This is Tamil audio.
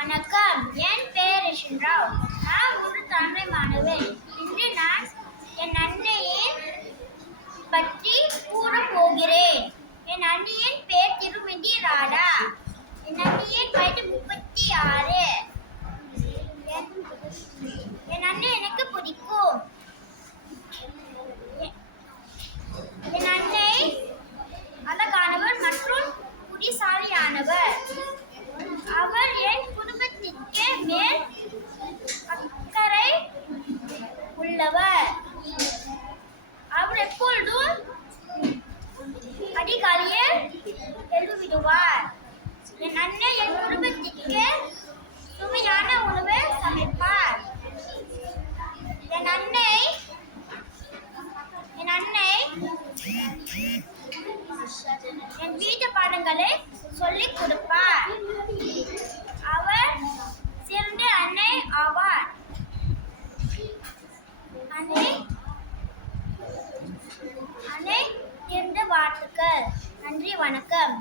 வணக்கம். என் பெயர் ரிஷன் ராவ் நான் ஒரு தமிழ் மாணவன். இன்று நான் என் அன்னையை பற்றி கூற போகிறேன். அதிகாலையே எழுவிடுவார் என் அண்ணன் என் குடும்பத்திற்கு சுவையான உணவு சமைப்பார். என் அன்னை என் அன்னை என் வீட்டு பாடங்களை சொல்லிக் கொடுப்பார் அவர் சிறந்த அன்னை ஆவார் அன்னை அன்னை நன்றி வணக்கம்.